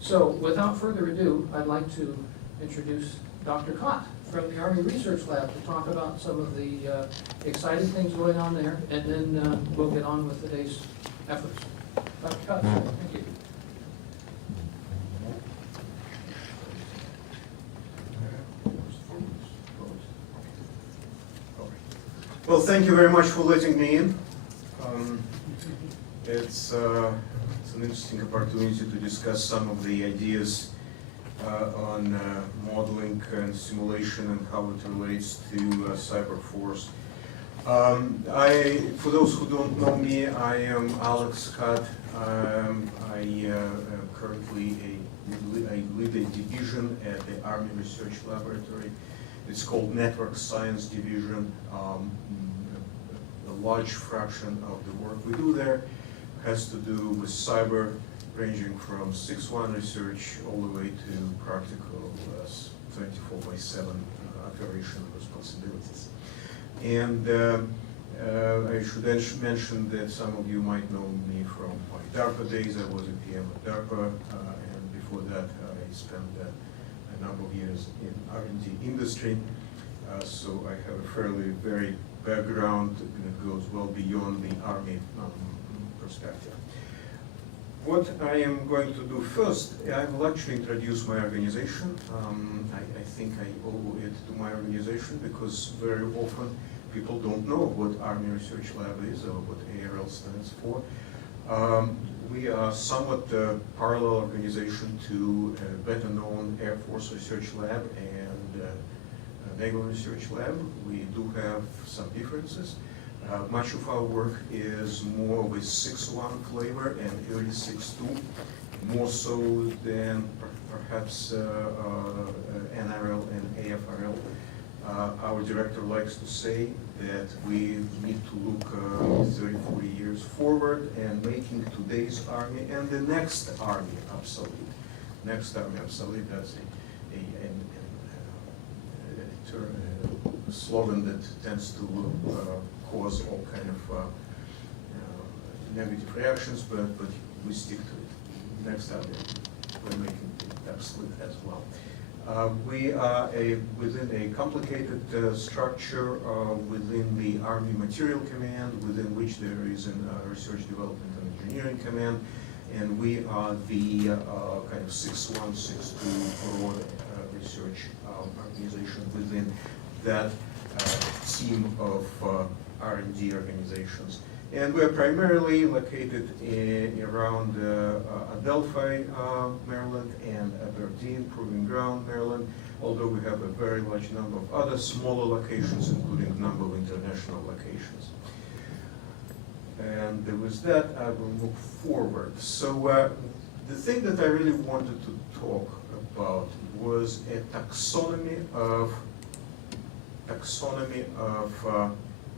So without further ado, I'd like to introduce Dr. Kott from the Army Research Lab to talk about some of the exciting things going on there, and then we'll get on with today's efforts. Dr. Kott, thank you. Well, thank you very much for letting me in. It's an interesting opportunity to discuss some of the ideas on modeling and simulation and how it relates to cyber force. For those who don't know me, I am Alex Kott. I currently I lead a division at the Army Research Laboratory. It's called Network Science Division. A large fraction of the work we do there has to do with cyber, ranging from 6-1 research all the way to practical 24/7 operational responsibilities. And I should mention that some of you might know me from my DARPA days. I was a PM at DARPA, and before that I spent a number of years in R&D industry. So I have a fairly varied background that goes well beyond the Army perspective. What I am going to do first, I will actually introduce my organization. I think I owe it to my organization because very often people don't know what Army Research Lab is or what ARL stands for. We are somewhat a parallel organization to a better known Air Force Research Lab and Naval Research Lab. We do have some differences. Much of our work is more with 6-1 flavor and early 6-2, more so than perhaps NRL and AFRL. Our director likes to say that we need to look 30, 40 years forward and making today's Army and the next Army obsolete. Next Army obsolete, that's a slogan that tends to cause all kind of negative reactions, but we stick to it. Next time we're making it obsolete as well. We are within a complicated structure within the Army Material Command, within which there is a Research Development and Engineering Command, and we are the kind of 6-1, 6-2 broad research organization within that team of R&D organizations. And we're primarily located around Adelphi, Maryland, and Aberdeen, Proving Ground, Maryland, although we have a very large number of other smaller locations, including a number of international locations. And with that, I will move forward. So the thing that I really wanted to talk about was a taxonomy of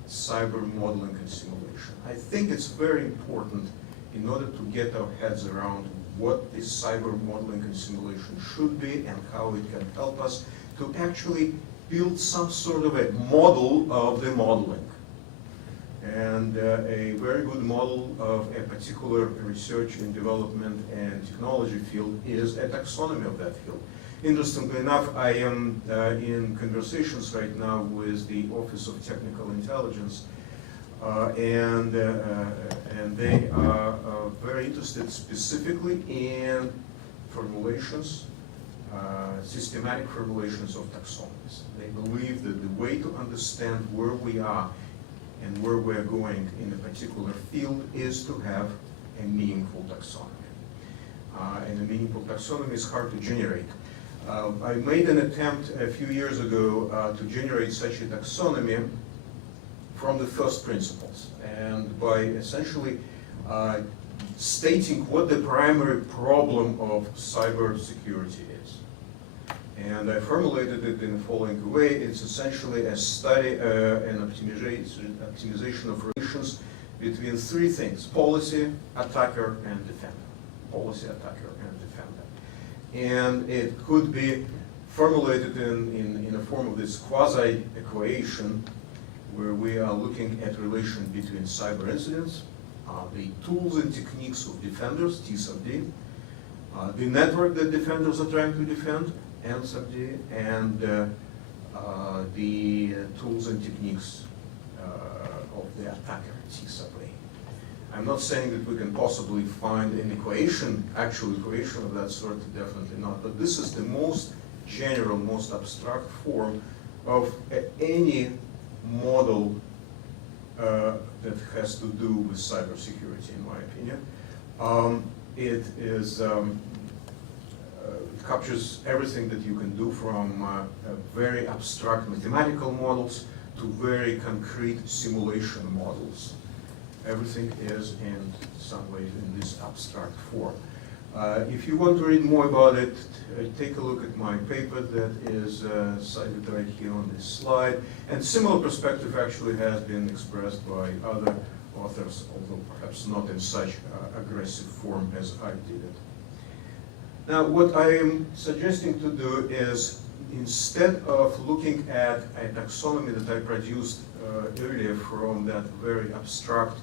cyber modeling and simulation. I think it's very important in order to get our heads around what this cyber modeling and simulation should be and how it can help us to actually build some sort of a model of the modeling. And a very good model of a particular research and development and technology field is a taxonomy of that field. Interestingly enough, I am in conversations right now with the Office of Technical Intelligence, and they are very interested specifically in formulations, systematic formulations of taxonomies. They believe that the way to understand where we are and where we're going in a particular field is to have a meaningful taxonomy. And a meaningful taxonomy is hard to generate. I made an attempt a few years ago to generate such a taxonomy from the first principles, and by essentially stating what the primary problem of cybersecurity is. And I formulated it in the following way. It's essentially a study and optimization of relations between three things: policy, attacker, and defender. Policy, attacker, and defender. And it could be formulated in a form of this quasi-equation where we are looking at relation between cyber incidents, the tools and techniques of defenders, T sub D, the network that defenders are trying to defend, and subdue, and the tools and techniques of the attacker, TSAB. I'm not saying that we can possibly find an equation, actual equation of that sort, definitely not, but this is the most general, most abstract form of any model that has to do with cybersecurity, in my opinion. It captures everything that you can do from very abstract mathematical models to very concrete simulation models. Everything is in some ways in this abstract form. If you want to read more about it, take a look at my paper that is cited right here on this slide. And similar perspective actually has been expressed by other authors, although perhaps not in such aggressive form as I did it. Now, what I am suggesting to do is, instead of looking at a taxonomy that I produced earlier from that very abstract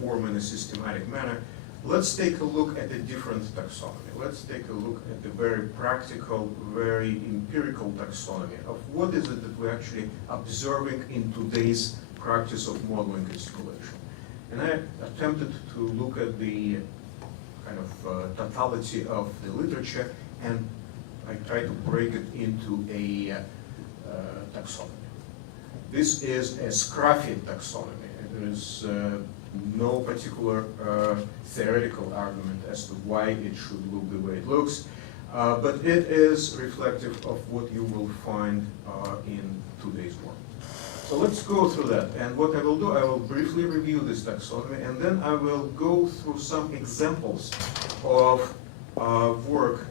form in a systematic manner, let's take a look at a different taxonomy. Let's take a look at the very practical, very empirical taxonomy of what is it that we're actually observing in today's practice of modeling and simulation. And I attempted to look at the kind of totality of the literature, and I try to break it into a taxonomy. This is a Scruffy taxonomy. There is no particular theoretical argument as to why it should look the way it looks, but it is reflective of what you will find in today's work. So let's go through that, and what I will do, I will briefly review this taxonomy, and then I will go through some examples of work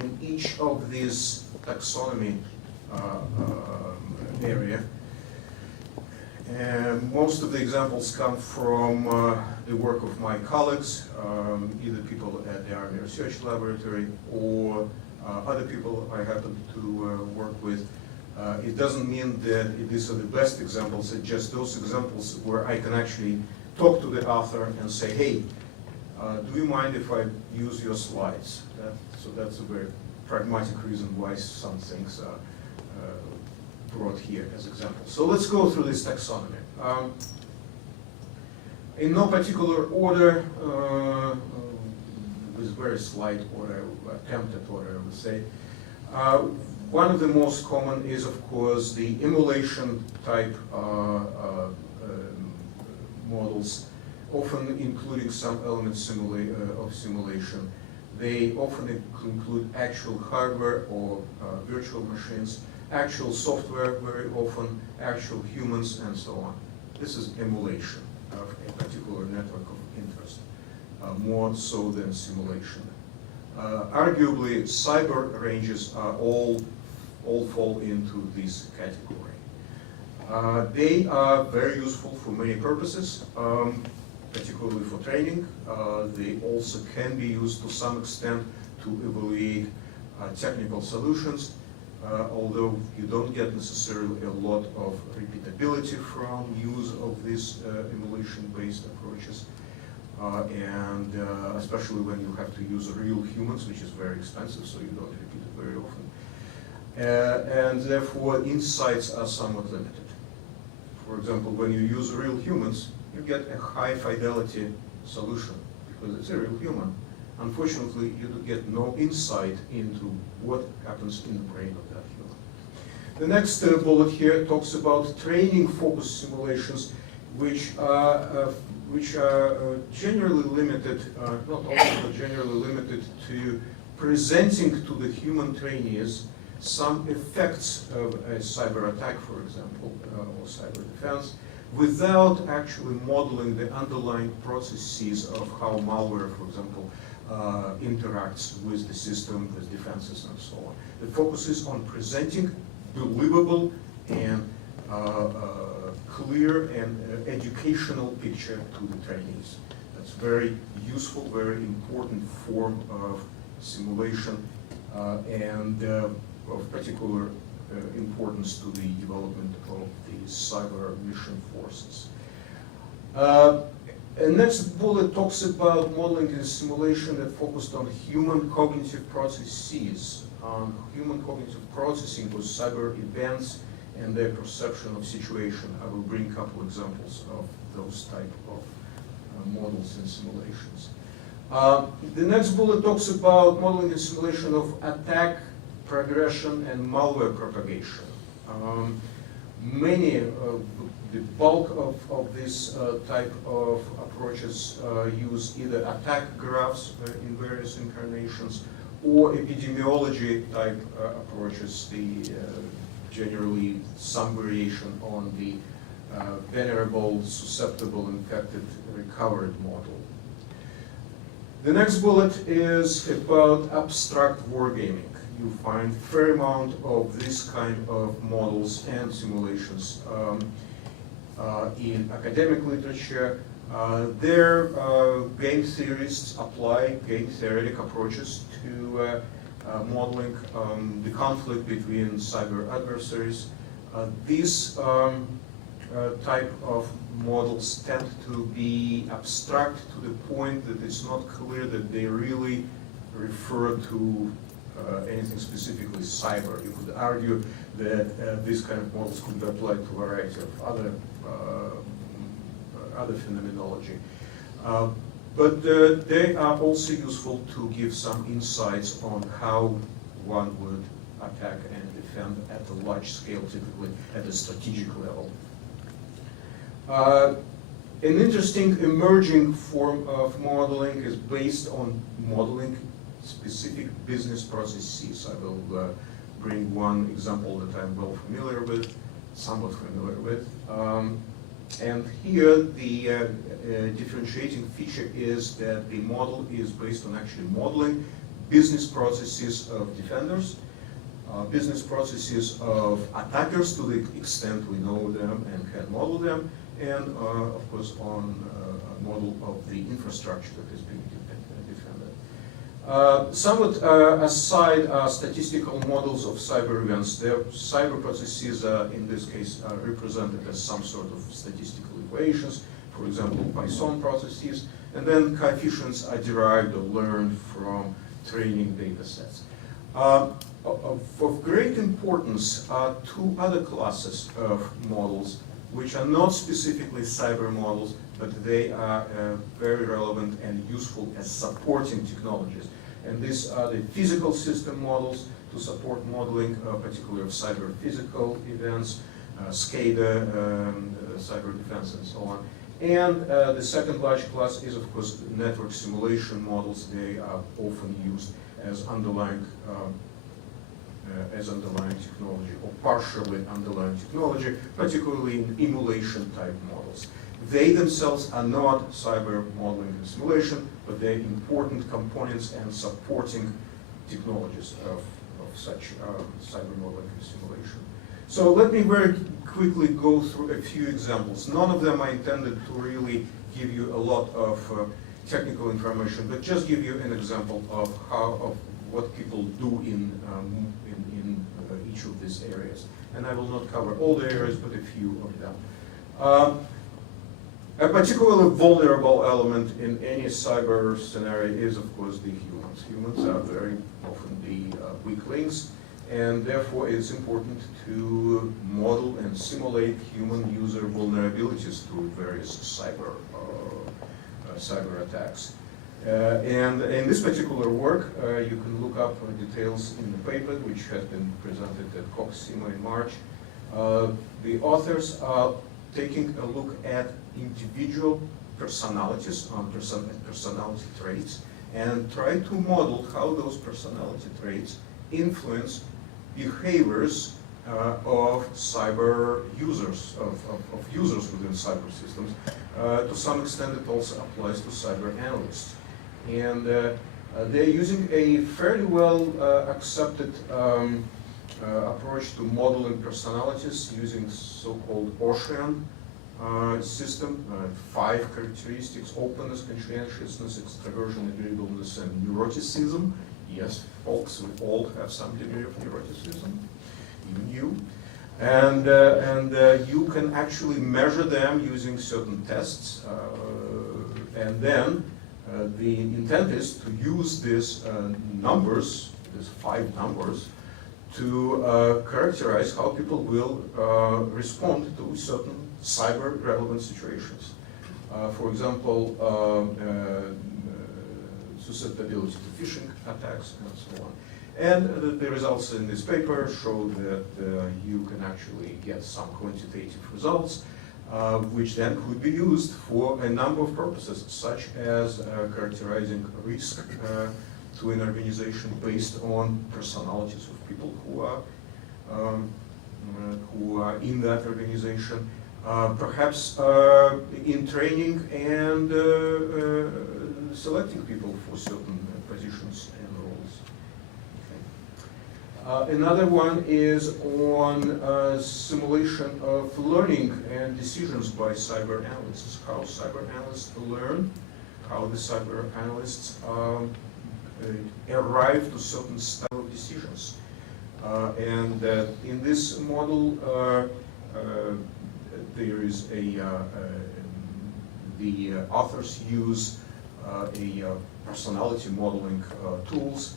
in each of these taxonomy area. And most of the examples come from the work of my colleagues, either people at the Army Research Laboratory or other people I happen to work with. It doesn't mean that these are the best examples, it's just those examples where I can actually talk to the author and say, hey, do you mind if I use your slides? So that's a very pragmatic reason why some things are brought here as examples. So let's go through this taxonomy. In no particular order, with very slight order, attempted order, I would say. One of the most common is, of course, the emulation type models, often including some elements of simulation. They often include actual hardware or virtual machines, actual software very often, actual humans, and so on. This is emulation of a particular network of interest, more so than simulation. Arguably, cyber ranges are all fall into this category. They are very useful for many purposes, particularly for training. They also can be used to some extent to evaluate technical solutions, although you don't get necessarily a lot of repeatability from use of these emulation-based approaches. And especially when you have to use real humans, which is very expensive, so you don't repeat it very often. And therefore, insights are somewhat limited. For example, when you use real humans, you get a high fidelity solution because it's a real human. Unfortunately, you get no insight into what happens in the brain of that human. The next bullet here talks about training-focused simulations, which are generally limited, not all, but generally limited to presenting to the human trainees some effects of a cyber attack, for example, or cyber defense, without actually modeling the underlying processes of how malware, for example, interacts with the system, with defenses, and so on. The focus is on presenting believable and clear and educational picture to the trainees. That's very useful, very important form of simulation and of particular importance to the development of the cyber mission forces. And next bullet talks about modeling and simulation that focused on human cognitive processes, on human cognitive processing with cyber events and their perception of situation. I will bring a couple examples of those type of models and simulations. The next bullet talks about modeling and simulation of attack, progression, and malware propagation. The bulk of this type of approaches use either attack graphs in various incarnations or epidemiology type approaches, generally some variation on the vulnerable, susceptible, infected, recovered model. The next bullet is about abstract wargaming. You find a fair amount of this kind of models and simulations in academic literature. There, game theorists apply game theoretic approaches to modeling the conflict between cyber adversaries. These type of models tend to be abstract to the point that it's not clear that they really refer to anything specifically cyber. You could argue that these kind of models could be applied to a variety of other phenomenology. But they are also useful to give some insights on how one would attack and defend at a large scale, typically at a strategic level. An interesting emerging form of modeling is based on modeling specific business processes. I will bring one example that I'm well familiar with, somewhat familiar with. And here the differentiating feature is that the model is based on actually modeling business processes of defenders, business processes of attackers to the extent we know them and can model them, and of course on a model of the infrastructure that is being defended. Somewhat aside are statistical models of cyber events. Their cyber processes are, in this case, are represented as some sort of statistical equations, for example, Python processes, and then coefficients are derived or learned from training data sets. Of great importance are two other classes of models which are not specifically cyber models, but they are very relevant and useful as supporting technologies. And these are the physical system models to support modeling, particularly of cyber physical events, SCADA, cyber defense, and so on. And the second large class is, of course, network simulation models. They are often used as underlying technology or partially underlying technology, particularly in emulation type models. They themselves are not cyber modeling and simulation, but they're important components and supporting technologies of such cyber modeling and simulation. So let me very quickly go through a few examples. None of them are intended to really give you a lot of technical information, but just give you an example of what people do in each of these areas. And I will not cover all the areas, but a few of them. A particularly vulnerable element in any cyber scenario is, of course, the humans. Humans are very often the weak links, and therefore it's important to model and simulate human user vulnerabilities to various cyber attacks. And in this particular work, you can look up details in the paper, which has been presented at COCSIMA in March. The authors are taking a look at individual personalities, personality traits, and try to model how those personality traits influence behaviors of cyber users, of users within cyber systems. To some extent, it also applies to cyber analysts. And they're using a fairly well accepted approach to modeling personalities using so-called Ocean system, 5 characteristics: openness, conscientiousness, extraversion, agreeableness, and neuroticism. Yes, folks, we all have some degree of neuroticism, even you. And you can actually measure them using certain tests, And then the intent is to use these numbers, these 5 numbers, to characterize how people will respond to certain cyber-relevant situations. For example, susceptibility to phishing attacks and so on. And the results in this paper show that you can actually get some quantitative results, which then could be used for a number of purposes, such as characterizing risk to an organization based on personalities of people who are in that organization, perhaps in training and selecting people for certain positions and roles. Okay. Another one is on simulation of learning and decisions by cyber analysts. How cyber analysts learn, how the cyber analysts arrive to certain style of decisions. And in this model, there is the authors use personality modeling tools,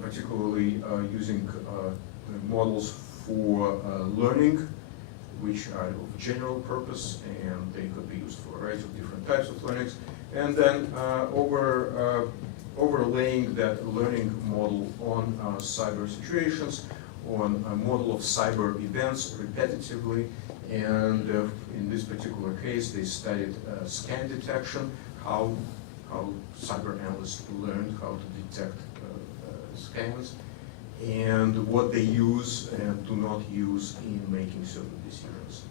particularly using models for learning, which are of general purpose, and they could be used for a variety of different types of learnings. And then overlaying that learning model on cyber situations, on a model of cyber events repetitively. And in this particular case, they studied scan detection, how cyber analysts learned how to detect scans, and what they use and do not use in making certain decisions.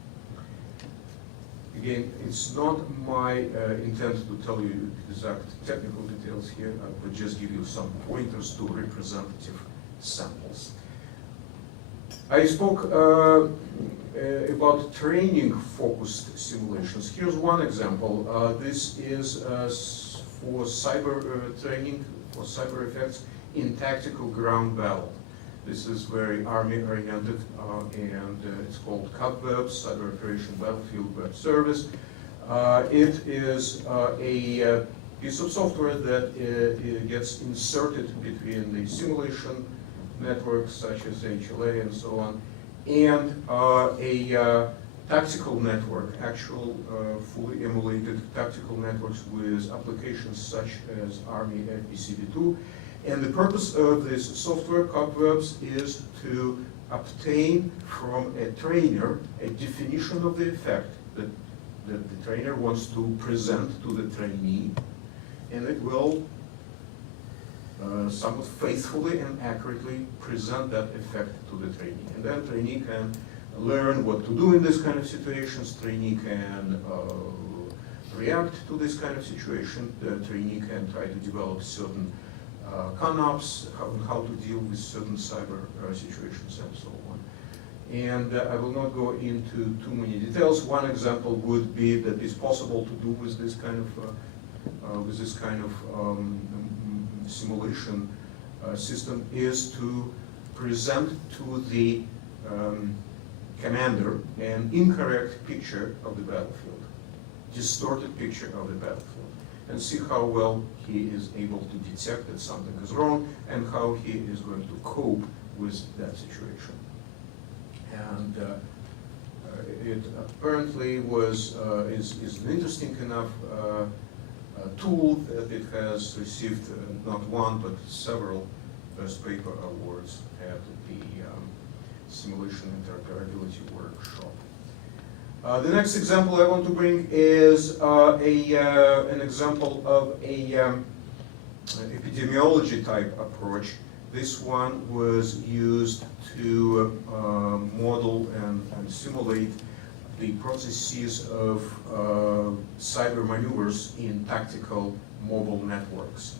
Again, it's not my intent to tell you exact technical details here. I would just give you some pointers to representative samples. I spoke about training-focused simulations. Here's one example. This is for cyber training, for cyber effects in tactical ground battle. This is very army-oriented, and it's called COBWEB, Cyber Operation Battlefield Web Service. It is a piece of software that gets inserted between the simulation networks such as HLA and so on, and a tactical network, actual fully emulated tactical networks with applications such as Army FPCV2. And the purpose of this software, COBWEBs, is to obtain from a trainer a definition of the effect that the trainer wants to present to the trainee, and it will somewhat faithfully and accurately present that effect to the trainee. And then trainee can learn what to do in this kind of situations, trainee can react to this kind of situation, the trainee can try to develop certain ConOps, how to deal with certain cyber situations and so on. And I will not go into too many details. One example would be that it's possible to do with this kind of simulation system is to present to the commander an incorrect picture of the battlefield, distorted picture of the battlefield, and see how well he is able to detect that something is wrong and how he is going to cope with that situation. And it apparently is an interesting enough tool that it has received not one but several Best Paper Awards at the Simulation Interoperability Workshop. The next example I want to bring is an example of an epidemiology type approach. This one was used to model and simulate the processes of cyber maneuvers in tactical mobile networks.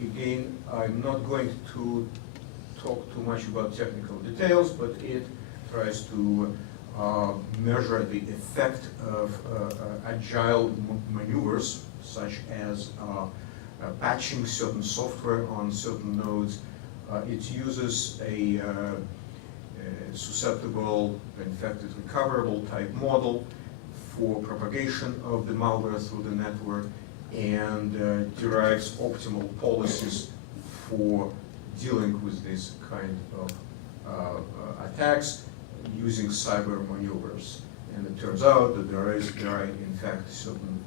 Again, I'm not going to talk too much about technical details, but it tries to measure the effect of agile maneuvers, such as patching certain software on certain nodes. It uses a susceptible, infected, recoverable type model for propagation of the malware through the network, and derives optimal policies for dealing with this kind of attacks using cyber maneuvers. And it turns out that there are in fact certain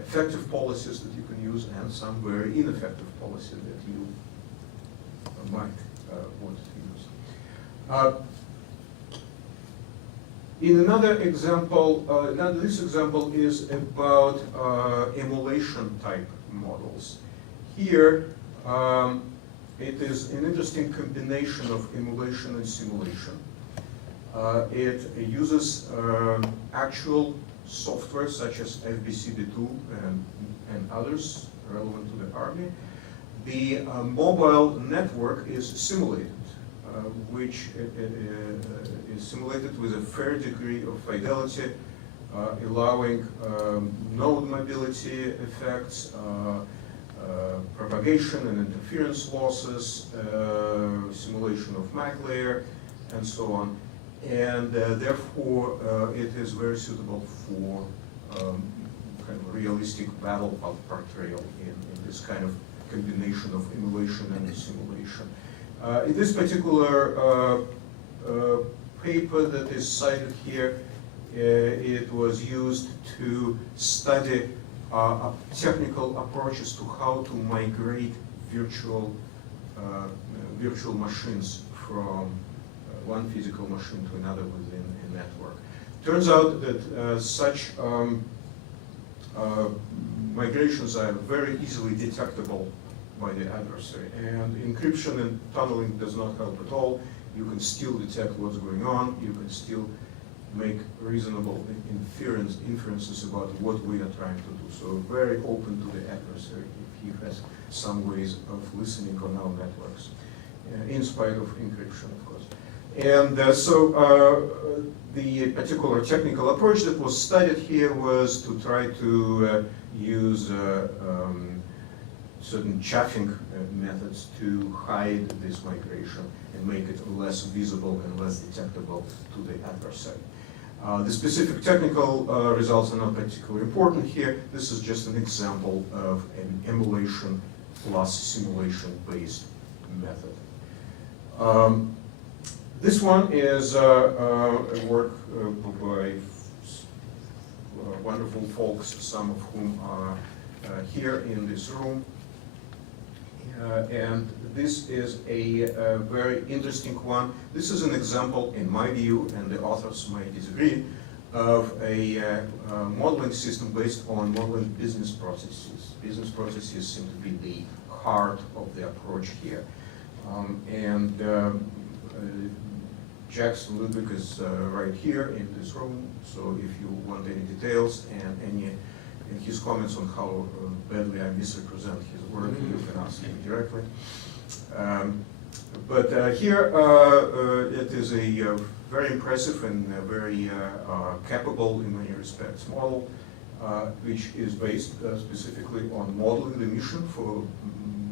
effective policies that you can use and some very ineffective policies that you might want to use. In another example, this example is about emulation type models. Here, it is an interesting combination of emulation and simulation. It uses actual software such as FBCD2 and others relevant to the Army. The mobile network is simulated, which is simulated with a fair degree of fidelity, allowing node mobility effects, propagation and interference losses, simulation of MAC layer, and so on. And therefore, it is very suitable for kind of realistic battle portrayal in this kind of combination of emulation and simulation. In this particular paper that is cited here, it was used to study technical approaches to how to migrate virtual machines from one physical machine to another within a network. Turns out that such migrations are very easily detectable by the adversary, and encryption and tunneling does not help at all. You can still detect what's going on. You can still make reasonable inferences about what we are trying to do. So very open to the adversary if he has some ways of listening on our networks, in spite of encryption, of course. And the particular technical approach that was studied here was to try to use certain chaffing methods to hide this migration and make it less visible and less detectable to the adversary. The specific technical results are not particularly important here. This is just an example of an emulation plus simulation-based method. This one is a work by wonderful folks, some of whom are here in this room. And this is a very interesting one. This is an example, in my view, and the authors might disagree, of a modeling system based on modeling business processes. Business processes seem to be the heart of the approach here. Jackson Ludwig is right here in this room, so if you want any details and his comments on how badly I misrepresent his work, you can ask him directly. But here it is a very impressive and very capable in many respects model, which is based specifically on modeling the mission for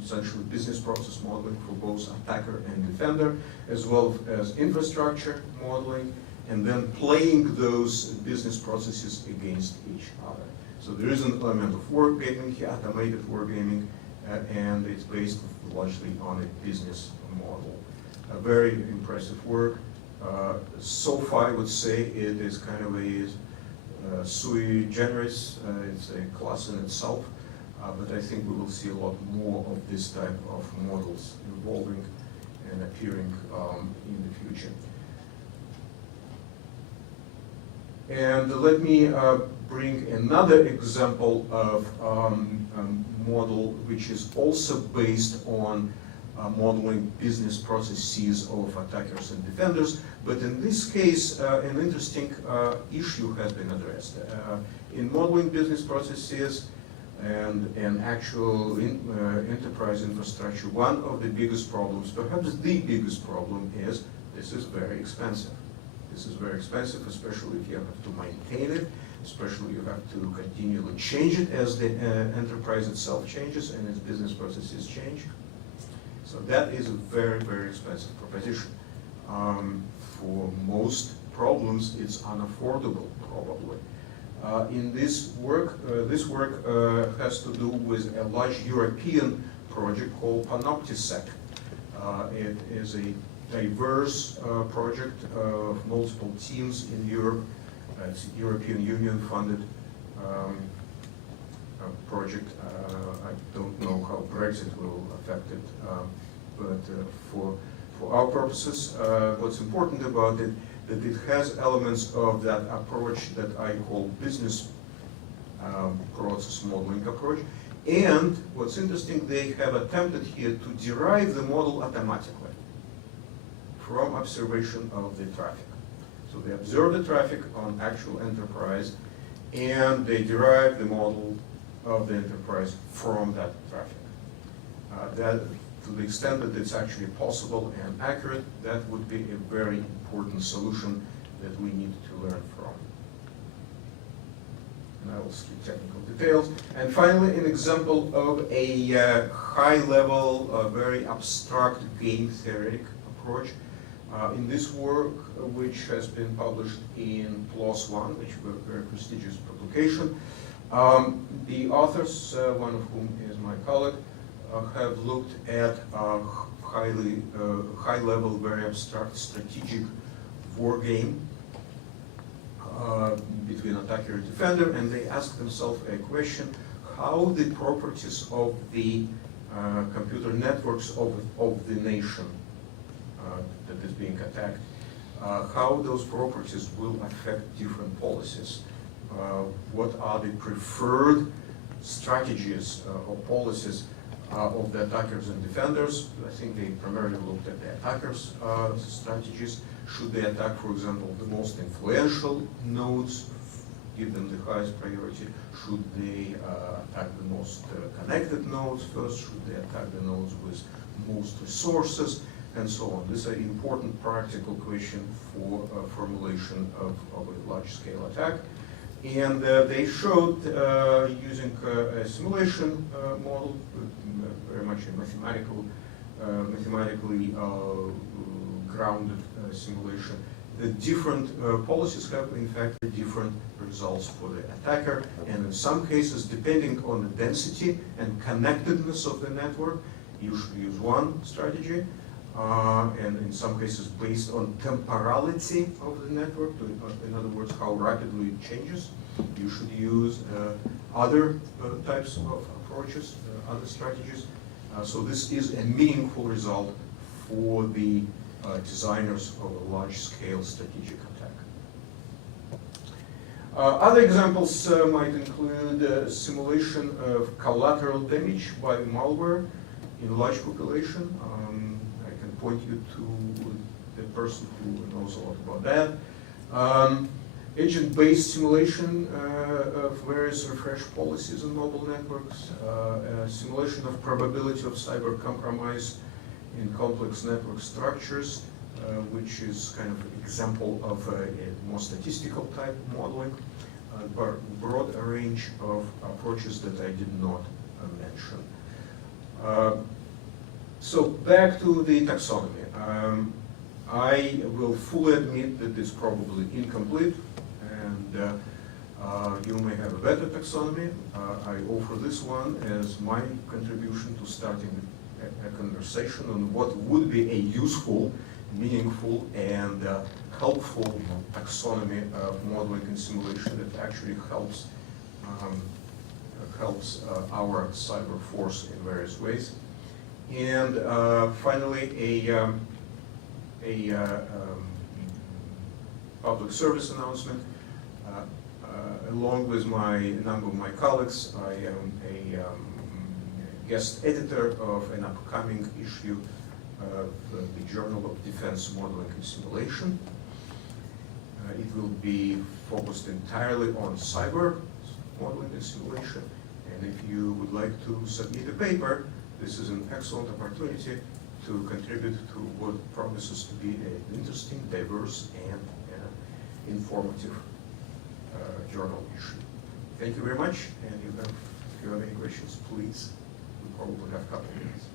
essentially business process modeling for both attacker and defender, as well as infrastructure modeling, and then playing those business processes against each other. So there is an element of wargaming here, automated wargaming, and it's based largely on a business model. A very impressive work. So far, I would say it is kind of a sui generis. It's a class in itself. But I think we will see a lot more of this type of models evolving and appearing in the future. And let me bring another example of a model which is also based on modeling business processes of attackers and defenders. But in this case, an interesting issue has been addressed. In modeling business processes, and actual enterprise infrastructure, one of the biggest problems, perhaps the biggest problem, is this is very expensive. This is very expensive, especially if you have to maintain it, especially you have to continually change it as the enterprise itself changes and its business processes change. So that is a very, very expensive proposition for most problems, it's unaffordable, probably. In this work has to do with a large European project called Panoptisec. It is a diverse project of multiple teams in Europe. It's a European Union funded project. I don't know how Brexit will affect it, but for our purposes, what's important about it, that it has elements of that approach that I call business process modeling approach. And what's interesting, they have attempted here to derive the model automatically from observation of the traffic. So they observe the traffic on actual enterprise, and they derive the model of the enterprise from that traffic. That, to the extent that it's actually possible and accurate, that would be a very important solution that we need to learn from. And I will skip technical details. And finally, an example of a high-level, very abstract game theoretic approach. In this work, which has been published in PLOS ONE, which is a very prestigious publication, the authors, one of whom is my colleague, have looked at high-level, very abstract strategic war game between attacker and defender, and they ask themselves a question: how the properties of the computer networks of the nation that is being attacked, how those properties will affect different policies. What are the preferred strategies or policies of the attackers and defenders? I think they primarily looked at the attackers' strategies. Should they attack, for example, the most influential nodes, give them the highest priority? Should they attack the most connected nodes first? Should they attack the nodes with most resources? And so on. This is an important practical question for formulation of a large-scale attack. And they showed, using a simulation model, very much a mathematically grounded simulation, the different policies have, in fact, different results for the attacker. And in some cases, depending on the density and connectedness of the network, you should use one strategy. And in some cases based on temporality of the network, in other words, how rapidly it changes. You should use other types of approaches, other strategies. So this is a meaningful result for the designers of a large-scale strategic attack. Other examples might include simulation of collateral damage by malware in large population. Point you to the person who knows a lot about that. Agent-based simulation of various refresh policies in mobile networks, simulation of probability of cyber compromise in complex network structures, which is kind of an example of a more statistical type modeling, but broad range of approaches that I did not mention. So back to the taxonomy. I will fully admit that it's probably incomplete, and you may have a better taxonomy. I offer this one as my contribution to starting a conversation on what would be a useful, meaningful, and helpful taxonomy of modeling and simulation that actually helps our cyber force in various ways. And finally, a public service announcement. Along with a number of my colleagues, I am a guest editor of an upcoming issue of the Journal of Defense Modeling and Simulation. It will be focused entirely on cyber modeling and simulation. And if you would like to submit a paper, this is an excellent opportunity to contribute to what promises to be an interesting, diverse, and informative journal issue. Thank you very much, and if you have any questions, please. We probably have a couple of minutes.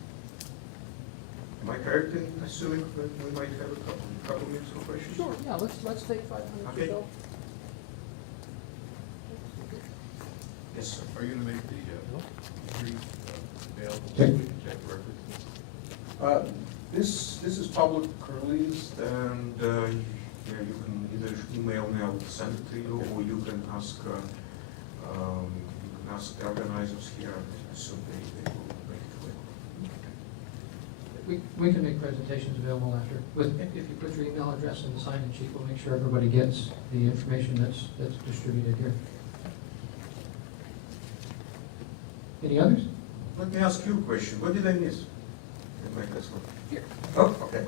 Am I correct in assuming that we might have a couple minutes for questions? Sure, yeah, let's take 5 minutes Okay. or so. Yes, sir. Are you gonna make the brief available so we can check the records? This is public released, and yeah, you can either email me, I'll send it to you, or you can ask the organizers here, so they will make it clear. We can make presentations available after. If you put your email address in the sign-in sheet, we'll make sure everybody gets the information that's distributed here. Any others? Let me ask you a question. What did I miss in my last one? Here. Oh, okay.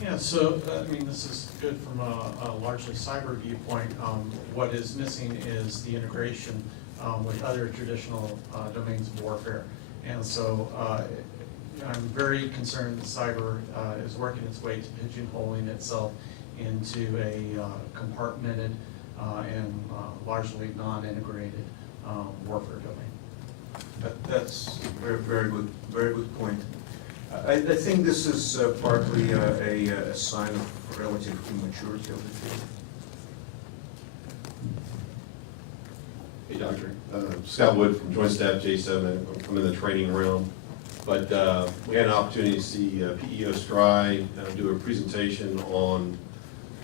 Yeah, so, I mean, this is good from a largely cyber viewpoint. What is missing is the integration with other traditional domains of warfare. And so I'm very concerned that cyber is working its way to pigeonholing itself into a compartmented and largely non-integrated warfare domain. That's very good point. I think this is partly a sign of relative immaturity of the field. Hey, Doctor. Scott Wood from Joint Staff J7. I'm in the training realm. But we had an opportunity to see PEO Stride do a presentation on,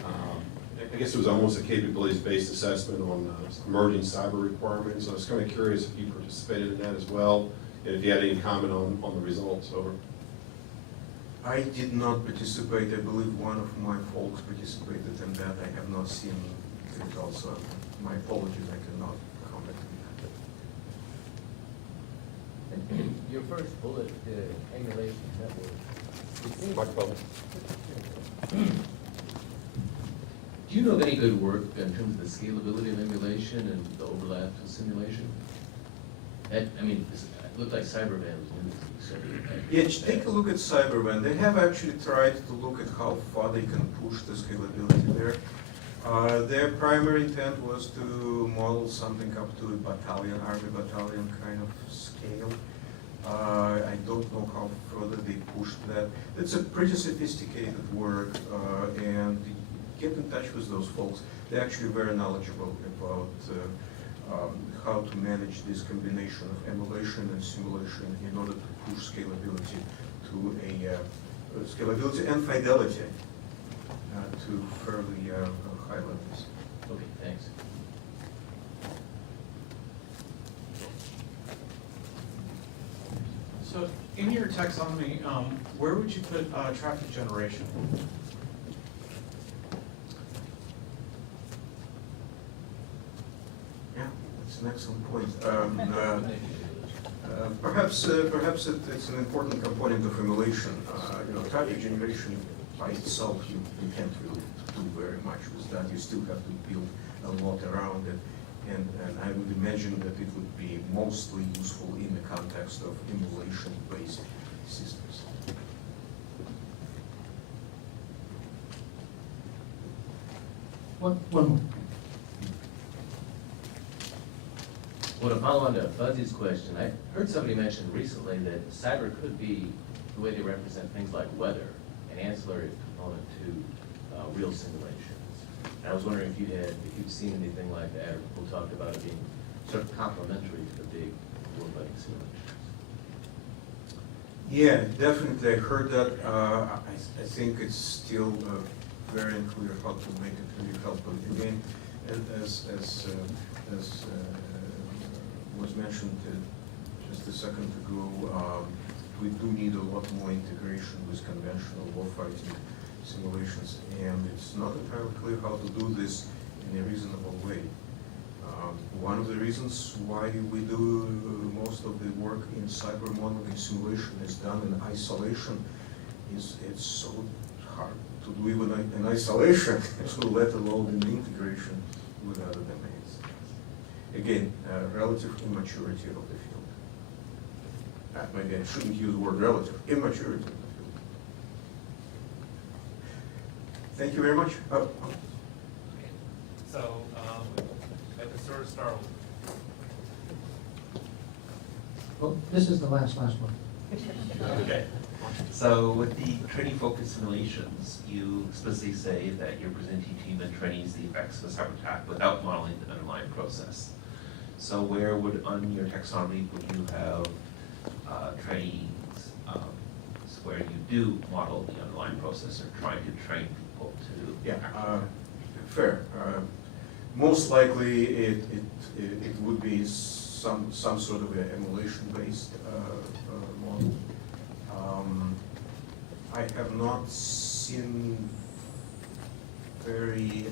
I guess it was almost a capabilities-based assessment on emerging cyber requirements. I was kind of curious if you participated in that as well, and if you had any comment on the results. Over. I did not participate. I believe one of my folks participated in that. I have not seen the results. So my apologies, I cannot comment on that. Your first bullet, the emulation network. It seems- Do you know of any good work in terms of the scalability of emulation and the overlap to simulation? I mean, it looked like Cybervan was limited. Yeah, take a look at Cybervan. They have actually tried to look at how far they can push the scalability there. Their primary intent was to model something up to a battalion, army battalion kind of scale. I don't know how further they pushed that. It's a pretty sophisticated work, and get in touch with those folks. They're actually very knowledgeable about how to manage this combination of emulation and simulation in order to push scalability to a scalability and fidelity to fairly high levels. Okay, thanks. So in your taxonomy, where would you put traffic generation? Yeah, that's an excellent point. Perhaps it's an important component of emulation. Traffic generation by itself, you can't really do very much with that. You still have to build a lot around it. And I would imagine that it would be mostly useful in the context of emulation-based systems. One more. Well, to follow on to Fuzzy's question, I heard somebody mention recently that cyber could be the way they represent things like weather, an ancillary component to real simulations. And I was wondering if you've seen anything like that, or people talked about it being sort of complementary to the big war-fighting simulations. Yeah, definitely. I heard that. I think it's still very unclear how to make it really helpful. Again, as was mentioned just a second ago, we do need a lot more integration with conventional warfighting simulations, and it's not entirely clear how to do this in a reasonable way. One of the reasons why we do most of the work in cyber modeling simulation is done in isolation is it's so hard to do even in isolation, so let alone in integration with other domains. Again, relative immaturity of the field. Maybe I shouldn't use the word relative, immaturity of the field. Thank you very much. So, at the sort of start, Well, this is the last one. Okay, so with the training focused simulations, you explicitly say that you're presenting to human trainees the effects of a cyber attack without modeling the underlying process. So where would, on your taxonomy, would you have trainings where you do model the underlying process or trying to train people to? Yeah, fair. Most likely, it would be some sort of an emulation-based model. I have not seen very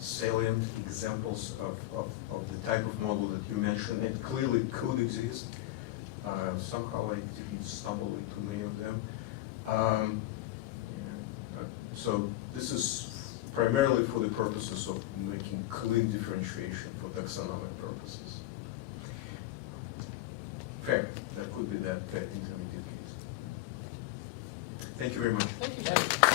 salient examples of the type of model that you mentioned. It clearly could exist. Somehow I didn't stumble into many of them. So this is primarily for the purposes of making clean differentiation for taxonomic purposes. Fair, that could be that intermediate case. Thank you very much. Thank you, Jeff.